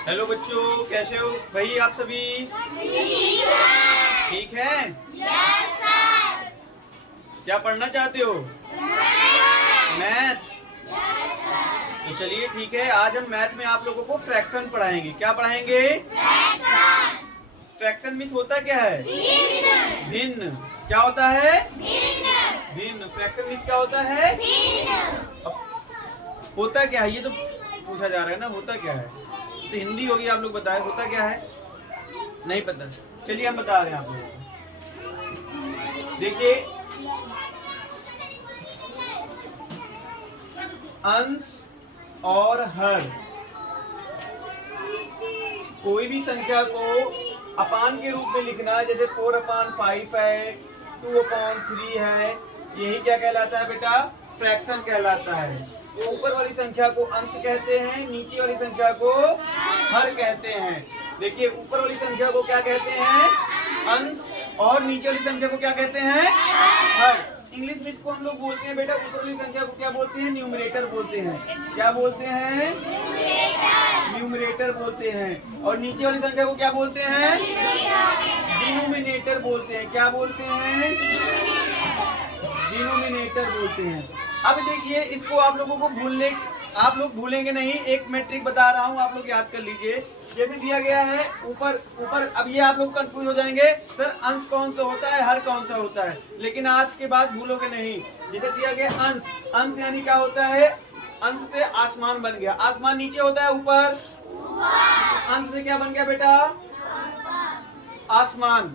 Hello बच्चों, कैसे हो भाई आप सभी? ठीक है। Yes sir. क्या पढ़ना चाहते हो? मैथ। Yes sir. तो चलिए ठीक है, आज हम मैथ में आप लोगों को फ्रैक्शन पढ़ाएंगे। क्या पढ़ाएंगे? फ्रैक्शन। फ्रैक्शन मीन्स होता क्या है? भिन्न। भिन्न। क्या होता है? भिन्न। भिन्न। फ्रैक्शन मीन्स क्या होता है? भिन्न। होता क्या है, ये तो पूछा जा रहा है ना, होता क्या है? तो हिंदी होगी, आप लोग बताएं होता क्या है। नहीं पता? चलिए हम बता रहे हैं आप लोगों को। देखिए, अंश और हर, कोई भी संख्या को अपान के रूप में लिखना है, जैसे 4/5 है, 2/3 है, यही क्या कहलाता है बेटा? फ्रैक्शन कहलाता है। तो ऊपर वाली संख्या को अंश कहते हैं, नीचे वाली संख्या को हर कहते हैं। देखिए, ऊपर वाली संख्या को क्या कहते हैं? अंश, और नीचे वाली संख्या को क्या कहते हैं? हर। इंग्लिश में इसको हम लोग बोलते हैं बेटा, ऊपर वाली संख्या को क्या बोलते हैं? न्यूमरेटर बोलते हैं। क्या बोलते हैं? न्यूमरेटर बोलते हैं। और नीचे वाली संख्या को क्या बोलते हैं? डिनोमिनेटर बोलते हैं। क्या बोलते हैं? डिनोमिनेटर बोलते हैं। अब देखिए, इसको आप लोगों को आप लोग भूलेंगे नहीं। एक मैं ट्रिक बता रहा हूँ, आप लोग याद कर लीजिए। जैसे दिया गया है ऊपर, अब ये आप लोग कंफ्यूज हो जाएंगे, सर अंश कौन सा होता है, हर कौन सा होता है। लेकिन आज के बाद भूलोगे नहीं। जैसे दिया गया अंश, अंश यानी क्या होता है? अंश से आसमान बन गया। आसमान नीचे होता है, ऊपर। अंश से क्या बन गया बेटा? आसमान।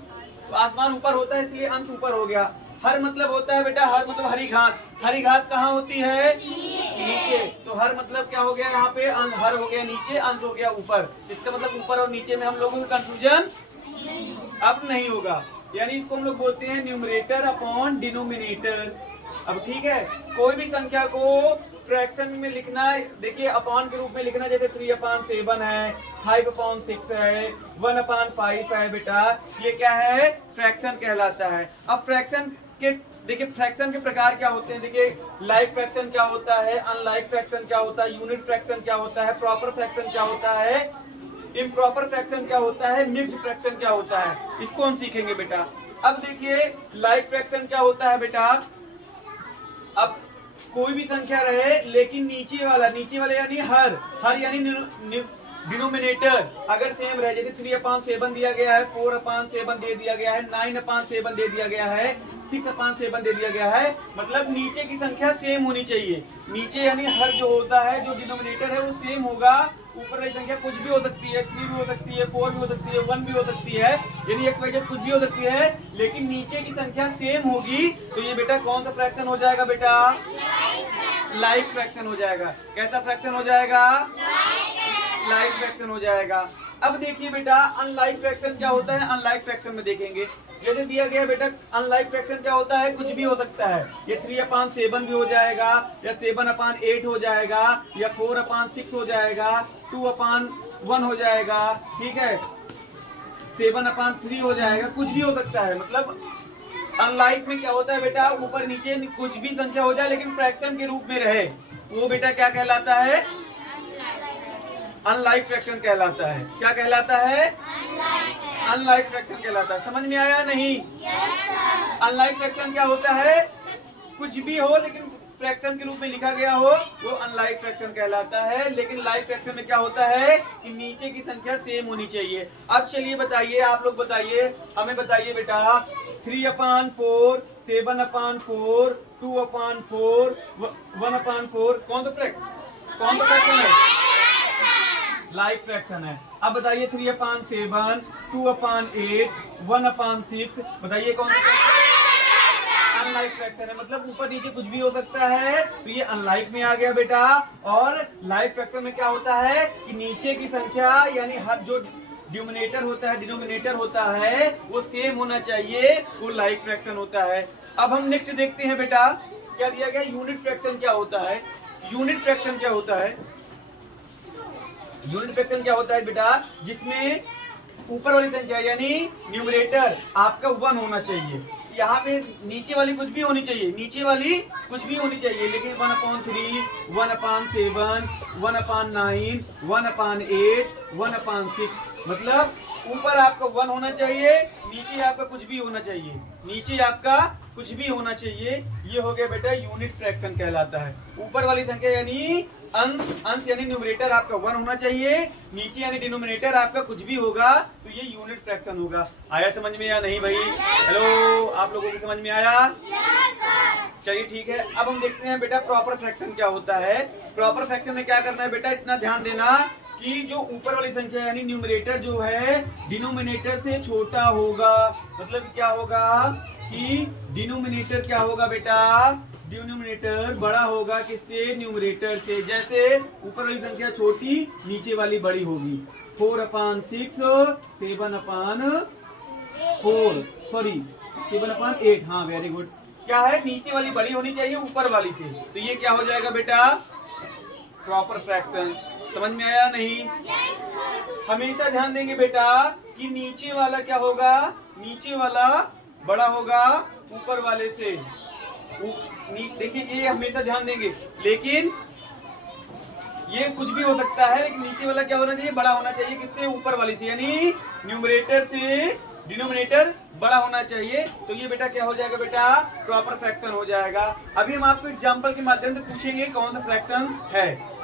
तो आसमान ऊपर होता है, इसलिए अंश ऊपर हो गया। हर मतलब होता है बेटा, हर मतलब हरी घास। हरी घास कहाँ होती है? नीचे। तो हर मतलब क्या हो गया यहाँ पे? हर हो गया नीचे, अंश हो गया ऊपर। इसका मतलब ऊपर और नीचे में हम लोगों को कंफ्यूजन अब नहीं होगा। यानी इसको हम लोग बोलते हैं न्यूमरेटर अपॉन डिनोमिनेटर। अब ठीक है, कोई भी संख्या को फ्रैक्शन में लिखना, देखिए अपॉन के रूप में लिखना, जैसे 3/7 है, 5/6 है, 1/5 है बेटा, ये क्या है? फ्रैक्शन कहलाता है। अब फ्रैक्शन के, देखिए फ्रैक्शन के प्रकार क्या होते हैं। देखिए, लाइक फ्रैक्शन क्या होता है, अनलाइक फ्रैक्शन क्या होता है, यूनिट फ्रैक्शन क्या होता है, प्रॉपर फ्रैक्शन क्या होता है, इम्प्रॉपर फ्रैक्शन क्या होता है, मिक्स्ड फ्रैक्शन क्या होता है, इसको हम सीखेंगे बेटा। अब देखिए, लाइक फ्रैक्शन क्या होता है बेटा? अब कोई भी संख्या रहे, लेकिन नीचे वाला यानी हर यानी डिनोमिनेटर अगर सेम रहे, जैसे 3/7 दिया गया है, 4/7 दे दिया गया है, 9/7 दे दिया गया है, 6/7 दे दिया गया है, मतलब नीचे की संख्या सेम होनी चाहिए। नीचे यानी हर जो होता है, जो डिनोमिनेटर है वो सेम होगा। ऊपर वाली संख्या कुछ भी हो सकती है, 3 भी हो सकती है, 4 भी हो सकती है, 1 भी हो सकती है, यानी XYZ कुछ भी हो सकती है, लेकिन नीचे की संख्या सेम होगी। तो ये बेटा कौन सा फ्रैक्शन हो जाएगा बेटा? लाइक फ्रैक्शन हो जाएगा। कैसा फ्रैक्शन हो जाएगा? लाइक फ्रैक्शन हो जाएगा। अब देखिए बेटा, अनलाइक फ्रैक्शन क्या होता है? अनलाइक फ्रैक्शन में देखेंगे, जैसे दिया गया बेटा, अनलाइक फ्रैक्शन क्या होता है? कुछ भी हो सकता है। ये 3/7 भी हो जाएगा, या 7/8 हो जाएगा, या 4/6 हो जाएगा, 2/1 हो जाएगा, ठीक है, 7/3 हो जाएगा, कुछ भी हो सकता है। मतलब अनलाइक में क्या होता है बेटा? ऊपर नीचे कुछ भी संख्या हो जाए, लेकिन फ्रैक्शन के रूप में रहे, वो बेटा क्या कहलाता है? अनलाइक फ्रैक्शन कहलाता है। क्या कहलाता है? अनलाइक फ्रैक्शन कहलाता है। समझ में आया नहीं? अनलाइक फ्रैक्शन क्या होता है? कुछ भी हो, लेकिन फ्रैक्शन के रूप में लिखा गया हो, वो अनलाइक फ्रैक्शन कहलाता है। लेकिन लाइक फ्रैक्शन में क्या होता है कि नीचे की संख्या सेम होनी चाहिए। अब चलिए बताइए, आप लोग बताइए, हमें बताइए बेटा, 3/4, 7/4, 2/4, 1/4 कौन सा फ्रैक्शन है? लाइक फ्रैक्शन है। अब बताइए 3/7, 2/8, 1/6, बताइए कौन सा? अनलाइक फ्रैक्शन है। मतलब ऊपर नीचे कुछ भी हो सकता है, तो ये अनलाइक में आ गया बेटा। और लाइक फ्रैक्शन में क्या होता है कि नीचे की संख्या यानी हर जो डिनोमिनेटर होता है वो सेम होना चाहिए, वो लाइक फ्रैक्शन होता है। अब हम नेक्स्ट देखते हैं बेटा, क्या दिया गया? यूनिट फ्रैक्शन क्या होता है? यूनिट फ्रैक्शन क्या होता है? यूनिट फ्रैक्शन क्या होता है बेटा? जिसमें ऊपर वाली संख्या यानी न्यूमरेटर आपका 1 होना चाहिए, यहाँ पे नीचे वाली कुछ भी होनी चाहिए, नीचे वाली कुछ भी होनी चाहिए, लेकिन 1/3, 1/7, 1/9, 1/8, 1/6 मतलब ऊपर आपका 1 होना चाहिए, नीचे आपका कुछ भी होना चाहिए, नीचे आपका कुछ भी होना चाहिए। ये हो गया बेटा यूनिट फ्रैक्शन कहलाता है। ऊपर वाली संख्या यानी अंश यानी न्यूमरेटर आपका 1 होना चाहिए, नीचे यानी डिनोमिनेटर आपका कुछ भी होगा तो ये यूनिट फ्रैक्शन होगा। आया समझ में या नहीं भाई? हेलो, आप लोगों को समझ में आया? चलिए ठीक है। अब हम देखते हैं बेटा प्रॉपर फ्रैक्शन क्या होता है। प्रॉपर फ्रैक्शन में क्या करना है बेटा, इतना ध्यान देना कि जो ऊपर वाली संख्या यानी न्यूमरेटर जो है डिनोमिनेटर से छोटा होगा। मतलब क्या होगा कि डिनोमिनेटर क्या होगा बेटा, डिनोमिनेटर बड़ा होगा किससे, न्यूमरेटर से। जैसे ऊपर वाली संख्या छोटी, नीचे वाली बड़ी होगी। 4/6 7/8 हाँ वेरी गुड। क्या है, नीचे वाली बड़ी होनी चाहिए ऊपर वाली से, तो ये क्या हो जाएगा बेटा प्रॉपर फ्रैक्शन। समझ में आया नहीं? हमेशा ध्यान देंगे बेटा कि नीचे वाला क्या होगा, नीचे वाला बड़ा होगा ऊपर वाले से। देखिए ये हमेशा ध्यान देंगे, लेकिन ये कुछ भी हो सकता है, लेकिन नीचे वाला क्या होना चाहिए, बड़ा होना चाहिए किससे, ऊपर वाली से। यानी न्यूमरेटर से डिनोमिनेटर बड़ा होना चाहिए। तो ये बेटा क्या हो जाएगा बेटा प्रॉपर फ्रैक्शन हो जाएगा। अभी हम आपको एग्जांपल के माध्यम से पूछेंगे कौन सा फ्रैक्शन है।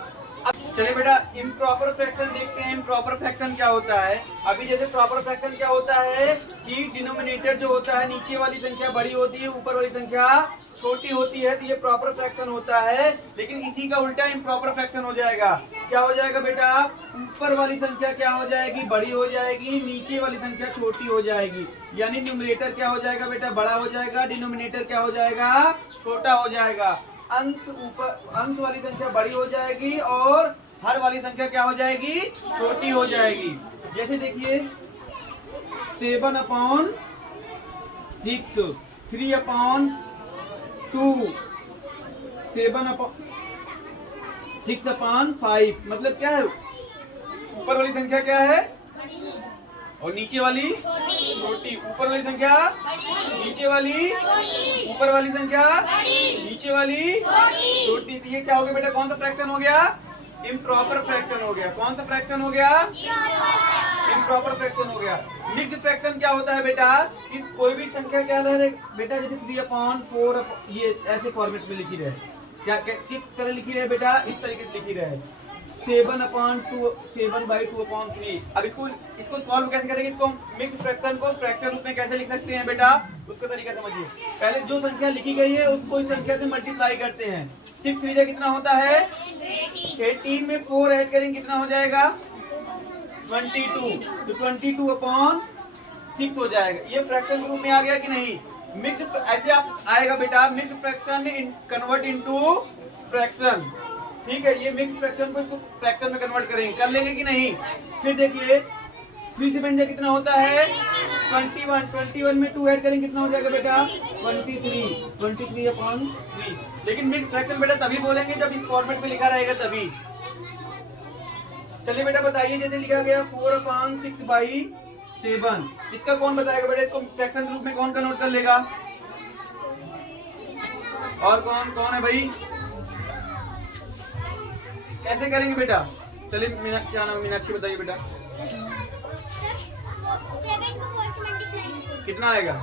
अब चलिए बेटा इम्प्रॉपर फ्रैक्शन देखते हैं। इम्प्रॉपर फ्रैक्शन क्या होता है। अभी जैसे प्रॉपर फ्रैक्शन क्या होता है कि डिनोमिनेटर जो होता है नीचे वाली संख्या बड़ी होती है, ऊपर वाली संख्या छोटी होती है, तो ये प्रॉपर फ्रैक्शन होता है। लेकिन इसी का उल्टा इम्प्रॉपर फ्रैक्शन हो जाएगा। क्या हो जाएगा बेटा, ऊपर वाली संख्या क्या हो जाएगी, बड़ी हो जाएगी, नीचे वाली संख्या छोटी हो जाएगी। यानी न्यूमरेटर क्या हो जाएगा बेटा बड़ा हो जाएगा, डिनोमिनेटर क्या हो जाएगा छोटा हो जाएगा। अंश वाली संख्या बड़ी हो जाएगी और हर वाली संख्या क्या हो जाएगी, छोटी हो जाएगी। जैसे देखिए 7/6 3/2 6/5 मतलब क्या है, ऊपर वाली संख्या क्या है और नीचे वाली छोटी। ऊपर वाली संख्या नीचे वाली, ऊपर वाली संख्या नीचे वाली छोटी। तो ये क्या हो गया बेटा, कौन सा फ्रैक्शन हो गया, इम्प्रॉपर फ्रैक्शन हो गया। कौन सा फ्रैक्शन हो गया, इम्प्रॉपर फ्रैक्शन हो गया। मिक्स्ड फ्रैक्शन क्या होता है बेटा, इस कोई भी संख्या क्या रहे बेटा, जैसे 3/4 ये ऐसे फॉर्मेट में लिखी रहे, क्या किस तरह लिखी रहे बेटा, इस तरीके से लिखी रहे 7/2/3। अब इसको सॉल्व कैसे करेंगे, इसको मिक्स्ड फ्रैक्शन को फ्रैक्शन रूप में कैसे लिख सकते हैं बेटा, उसका तरीका समझिए। पहले जो संख्या लिखी गई है उसको इस संख्या से मल्टीप्लाई करते हैं। 6 3 कितना होता है 18 में 4 ऐड करेंगे कितना हो जाएगा 22, तो 22/6 हो जाएगा। ये फ्रैक्शन रूप में आ गया कि नहीं। मिक्स्ड ऐसे आप आएगा बेटा, mixed fraction convert into fraction. ठीक है, ये मिक्स्ड फ्रैक्शन को इसको फ्रैक्शन में कन्वर्ट करेंगे, कर लेंगे कि नहीं। फिर देखिए 3 से बन जाए कितना होता है 21 में 2 ऐड करेंगे कितना हो जाएगा बेटा 23/3। लेकिन मिक्स्ड फ्रैक्शन बेटा तभी बोलेंगे जब इस फॉर्मेट में लिखा रहेगा तभी। चलिए बेटा बताइए, जैसे लिखा गया 4/6/7, इसका कौन बताएगा बेटा, इसको फ्रैक्शन रूप में कौन कन्वर्ट कर लेगा, और कौन कौन है भाई, कैसे करेंगे बेटा। चलिए क्या नाम, मीनाक्षी बताइए बेटा 7 को 4 से मल्टीप्लाई कितना आएगा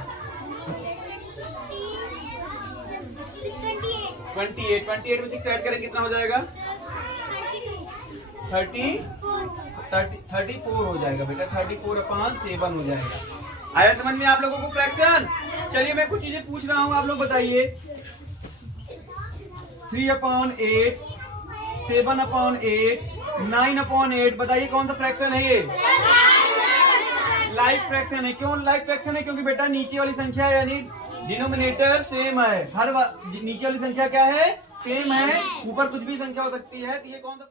28 में 6 ऐड करेंगे कितना हो जाएगा 34 हो जाएगा बेटा, 34/7 हो जाएगा। आया समझ में आप लोगों को फ्रैक्शन। चलिए मैं कुछ चीजें पूछ रहा हूँ, आप लोग बताइए 3/8 7/8 9/8 बताइए कौन सा फ्रैक्शन है ये, लाइक फ्रैक्शन है। क्यों लाइक फ्रैक्शन है, क्योंकि बेटा नीचे वाली संख्या यानी डिनोमिनेटर सेम है, नीचे वाली संख्या क्या है सेम है, ऊपर कुछ भी संख्या हो सकती है, तो ये कौन सा